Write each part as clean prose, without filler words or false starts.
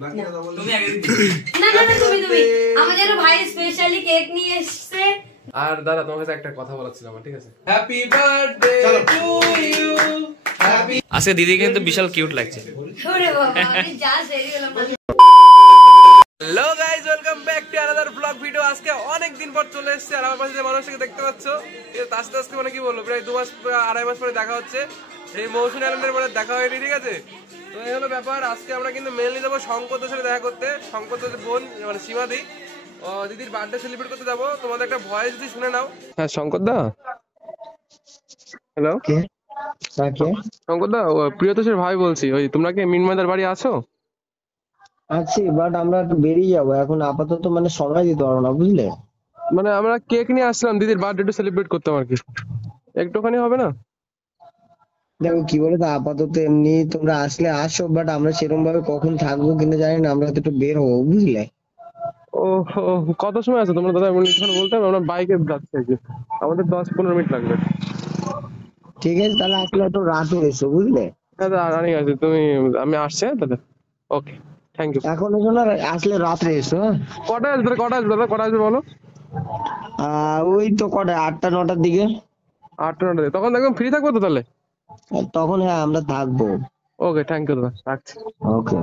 তুমি আগে না না না তুমি আমাদের ভাই স্পেশালি কেক নিয়ে এসেছে। আর দাদা তোমার কাছে একটা কথা বলার ছিল আমার, ঠিক আছে? Happy birthday to you. Happy. আজকে দিদি কিন্তু বিশাল কিউট লাগছে। ওরে বাবা আমি যা সেরি হলাম। Hello guys, welcome back to another blog video. আজকে অনেক দিন পর চলে এসেছে আর আমার পাশে যে মানুষটাকে দেখতে পাচ্ছ, তার সাথে আজকে মানে কি বলবো, প্রায় 2 মাস 2.5 মাস পরে দেখা হচ্ছে। এই মৌসুমী আইল্যান্ডের পরে দেখা হয়নি, ঠিক আছে? তো এই হলো ব্যাপার। আজকে আমরা কিন্তু মেনলি যাবো শঙ্করদের সাথে দেখা করতে। শঙ্করদের বোন মানে সীমাদি ও দিদির বার্থডে সেলিব্রেট করতে যাবো। তোমাদের একটা ভয়েস যদি শুনে নাও। হ্যাঁ শঙ্কর দা, হ্যালো শঙ্কর দা, প্রিয়তোষের ভাই বলছি। ওই তোমরা কি মিনময়দার বাড়ি আছো? আছি, বাট আমরা একটু বেরিয়ে যাবো এখন, আপাতত মানে সময় দিতে পারবো না, বুঝলে? মানে আমরা কেক নিয়ে আসলাম দিদির বার্থডে সেলিব্রেট করতাম আর কি, একটুখানি হবে না? দেখো কি বলে তো, আপাতত এমনি তোমরা আসলে আসো, বাট আমরা সেরকম ভাবে কখন থাকবো কিনা জানি না, আমরা তো একটু বের হবো, বুঝলে? ও কত সময় আছে তোমরা দাদা? একটুখানি বলতে হবে, আমরা বাইকে যাচ্ছি আর কি, আমাদের 10-15 মিনিট লাগবে। ঠিক আছে, তাহলে আসলে একটু রাতে এসো, বুঝলে? দাদা রানিং আছে, আমি আসছি। হ্যাঁ দাদা, ওকে, থ্যাংক ইউ। এখন এসো না, আসলে রাত্রে এসো। হ্যাঁ, কটা আসবে দাদা, কটা আসবে বলো? ওই তো কটা, 8টা-9টার দিকে। 8টা 9টা, তখন একদম ফ্রি থাকবো তো তাহলে? তখন হ্যাঁ আমরা থাকবো। ওকে, থ্যাংক ইউ দাদা, রাখছি। ওকে।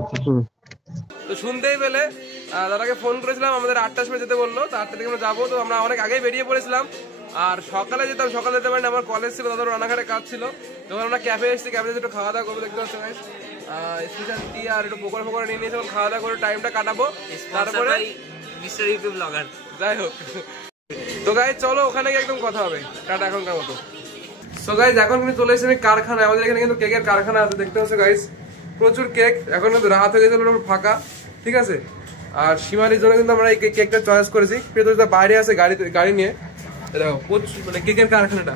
তো শুনতেই পেলে, দাদাকে ফোন করেছিলাম, আমাদের 8টার সময় যেতে বললো, তো 8টা থেকে আমরা যাবো। তো আমরা অনেক আগেই বেরিয়ে পড়েছিলাম, আর সকালে যেতে পারিনি, আমার কলেজ ছিল, দাদার রানাঘাটে কাজ ছিল। যখন আমরা ক্যাফে এসেছি, ক্যাফে একটু খাওয়া দাওয়া করবো, দেখতে পাচ্ছি স্পেশাল টি আর একটু পকোড়া নিয়ে নিয়েছি, খাওয়া দাওয়া করে টাইমটা কাটাবো। তারপরে যাই হোক, তো গাইজ চলো ওখানে গিয়ে একদম কথা হবে। টাটা এখনকার মতো। সো গাইজ এখন কিন্তু চলে এসেছি আমি কারখানায়। আমাদের এখানে কিন্তু কেকের কারখানা আছে, দেখতে পাচ্ছ গাইজ, প্রচুর কেক। এখন কিন্তু রাত হয়ে গেছে, ফাঁকা, ঠিক আছে? আর সীমারির জন্য কিন্তু আমরা এই কেকটা চয়েস করেছি। প্রিয়তোষদা বাইরে আছে গাড়ি নিয়ে, দেখো প্রচুর মানে কেকের কারখানাটা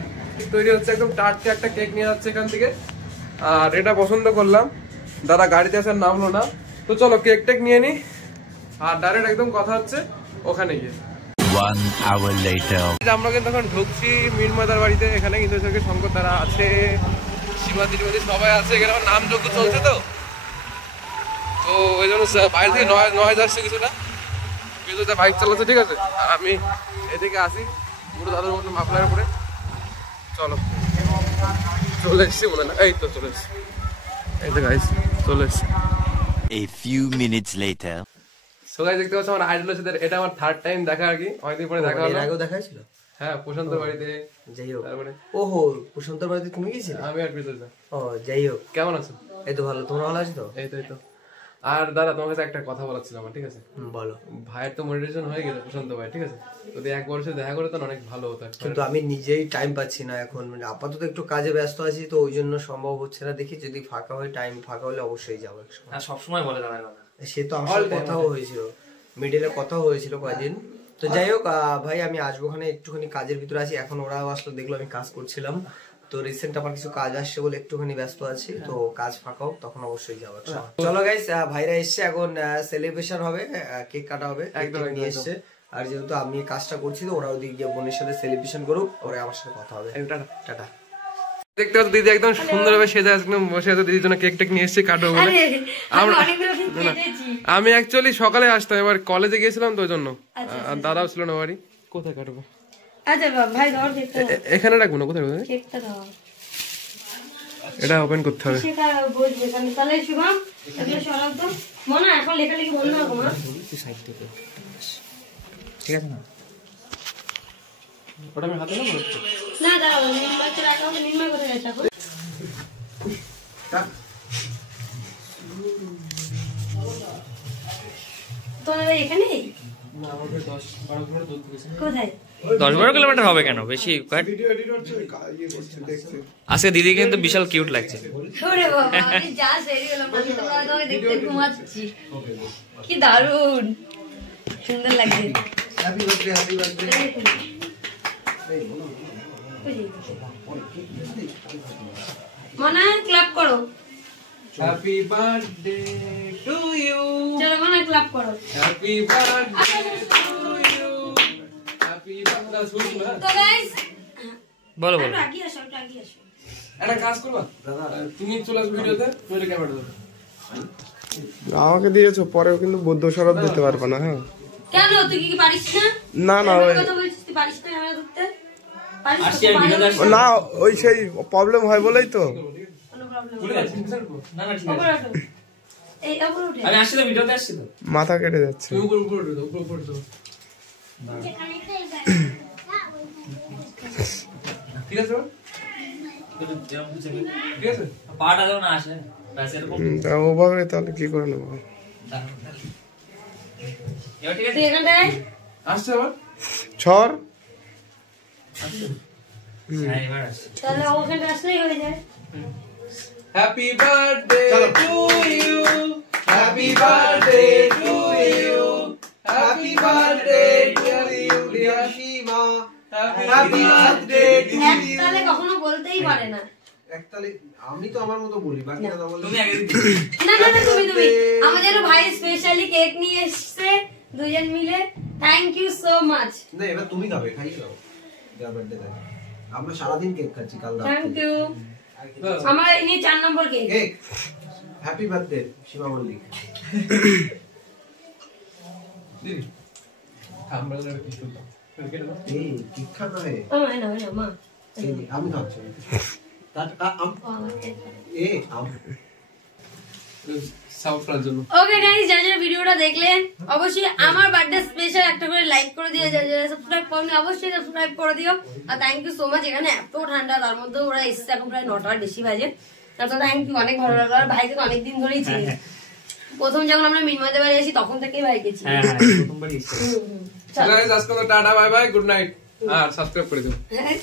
তৈরি হচ্ছে, একদম টাটকা একটা কেক নিয়ে যাচ্ছে এখান থেকে। আর এটা পছন্দ করলাম, দাদা গাড়িতে আসার নামলো না। তো চলো কেক টেক নিয়ে নি, আর ডাইরেক্ট একদম কথা হচ্ছে ওখানে গিয়ে। 1 hour later. আমরা কিন্তু এখন ঢুকছি মিনময়দার বাড়িতে। এখানে কিন্তু শঙ্কর তারা আছে, সীমাদি সবাই আছে। এখানে আমার নাম যোগ্য চলছে, তো ওই জন্য বাইরে থেকে নয় আসছে কিছুটা, কিন্তু বাইক চালাচ্ছে, ঠিক আছে? আর আমি এদিকে আসি পুরো দাদার মতো মাফলার উপরে। চলো চলে এসছি মনে না, এই তো চলে এসছি, এই তো গাইস চলে এসছি। A few minutes later. So guys দেখতে পাচ্ছ আমার আইডলের সাথে, এটা আমার 3rd টাইম দেখা আর কি, অনেকদিন পরে দেখা হলো। আগেও দেখা ছিল? হ্যাঁ, প্রশান্তর বাড়িতে। যাই হোক, তারপরে ওহো প্রশান্তর বাড়িতে তুমি গেছিলে? আমি আর প্রিয়তোষদা। ও যাই হোক, কেমন আছো? এই তো ভালো, তোমরা ভালো আছো তো? এই তো। আর দাদা তোমার কাছে একটা কথা বলার ছিল আমার, ঠিক আছে? বলো। ভাইয়ের তো মনিটাইজেশন হয়ে গেছে, প্রশান্ত ভাই, ঠিক আছে? যদি একবার সাথে দেখা করে তো অনেক ভালো হতো। কিন্তু আমি নিজেই টাইম পাচ্ছি না এখন, মানে আপাতত একটু কাজে ব্যস্ত আছি, তো ওই জন্য সম্ভব হচ্ছে না। দেখি যদি ফাঁকা হয়, টাইম ফাঁকা হলে অবশ্যই যাবো একসময়। সব সময় বলে দাদা কথা, সে তো আমার সাথে কথাও হয়েছিল, মিডিলে কথাও হয়েছিল কয়েকদিন। তো যাই হোক ভাই, আমি আসবো ওখানে, একটুখানি কাজের ভিতরে আছি এখন। ওরাও আসলো, দেখলো আমি কাজ করছিলাম, তো রিসেন্ট আমার কিছু কাজ আসছে বলে একটুখানি ব্যস্ত আছি। তো কাজ ফাঁকা হোক তখন অবশ্যই যাবো। চলো গাইস, ভাইরা এসছে, এখন সেলিব্রেশন হবে, কেক কাটা হবে, একদম নিয়ে এসছে। আর যেহেতু আমি কাজটা করছি, তো ওরা ওদিকে গিয়ে বোনের সাথে সেলিব্রেশন করুক, ওরা আমার সাথে কথা হবে। টাটা। দেখতে পাচ্ছ দিদি একদম সুন্দরভাবে সেজে একদম বসে আছে, দিদির জন্য কেক টেক নিয়ে এসেছি কাটবো বলে। আমি অ্যাকচুয়ালি সকালে আসতাম, এবার কলেজে গিয়েছিলাম তো ওই জন্য, আর দাদাও ছিল না বাড়ি। কোথায় কাটবো? আচ্ছা ভাই ধর কেকটা, এখানে রাখবো না, কোথায় কেকটা দাও, এটা ওপেন করতে হবে। তাহলে শুভম এগুলো সরাব তো মনে, এখন লেখালেখি বন্ধ রাখো না, ঠিক আছে না? ওটা আমি হাতে নেবো না, দাঁড়াও, নির্ময়কে রাখা হবে। নির্ময় কোথায় গেছে এখন? তোমাদের এখানেই? না, আমাদের 10-12 কিলোমিটার দূর থেকে। কোথায়? 10-12 কিলোমিটার হবে কেন, বেশি। আজকে দিদি কিন্তু বিশাল কিউট লাগছে। ওরে বাবা আমি যা সেরি হলাম, তোমাকে দেখতে ঘুমাচ্ছি, কি দারুণ সুন্দর লাগছে। Happy birthday, happy birthday. Mona clap করো, হ্যাপি বার্থডে টু ইউ। চলো মনা ক্লাপ করো, happy birthday to you. Happy birthday. তো গাইস বলো একটু আগিয়ে আসো, একটু আগিয়ে আসো। একটা কাজ করবা দাদা, তুমি চলে আসো ভিডিওতে, তুমি ক্যামেরা ধরো। আমাকে দিয়েছো, পরেও কিন্তু বৌদ্ধ সরব দিতে পারবে না। হ্যাঁ কেন তুই কি পারিস না? না না এরকম ওই কথা বলছিস, তুই পারিস না ক্যামেরা ধরতে? পারিস আসছি, তো, আমি ভিডিওতে পারিস? আসছি। না ওই সেই প্রবলেম হয় বলেই তো। কোনো problem ভুলে নেই। যাচ্ছি। না না ঠিক ওপরে আছে, ওঠো। এই ওপরে উঠে। আমি আসছি তো, ভিডিওতে আসছি তো। মাথা কেটে যাচ্ছে। ঠিক আছে ঠিক আছে, পাটা যেন না আসে ব্যাস এরকম। তা ওভাবে তাহলে কি করে নেবো? এবার ঠিক আছে, তুই এখানটায় আসছে আবার ছড়। হ্যাঁ এবার আসছে। তাহলে ওখানটা আসলেই হয়ে যায়। Happy birthday to you, happy birthday to you, happy birthday dear Yulia Shima, happy birthday to এক ইউ। তালে কখনো বলতেই পারে না। একতালে আমি তো আমার মতো বলি, বাকি না বলে। তুমি আগে না না না, তুমি আমাদের ভাই স্পেশালি কেক নিয়ে এসেছে দুজন মিলে। Thank you so much. না এবার তুমি খাবে, খাই খাও। যার বার্থডে দেখ, আমরা সারাদিন কেক খাচ্ছি কাল রাত থ্যাংক ইউ। আমার এই নিয়ে 4 নম্বর কেক। কেক। হ্যাপি বার্থডে সীমা মল্লিক। এই কেক খানা হে, ও না না মা। এই নে, আমি খাচ্ছি। তার আম ও, আমার কেক। এ আম সাউফরার জন্য। ওকে গাইস, যারা যারা ভিডিওটা দেখলেন অবশ্যই আমার বার্থডে স্পেশাল একটা করে লাইক করে দিও, যারা যারা সাবস্ক্রাইব করনি অবশ্যই সাবস্ক্রাইব করে দিও। আর থ্যাংক ইউ সো মাচ। এখানে এত ঠান্ডা, তার মধ্যে ওরা এসছে এখন প্রায় 9টার বেশি বাজে। তারপর থ্যাংক ইউ, অনেক ভালো লাগলো। আর ভাইকে তো অনেকদিন ধরেই চিনি, প্রথম যখন আমরা মিনময়দে বাড়ি আসি তখন থেকেই ভাইকে চিনি। হ্যাঁ হ্যাঁ প্রথমবার এসেছে। চলো। আজকে তো tata bye bye, good night. আর সাবস্ক্রাইব করে দিও। হ্যাঁ,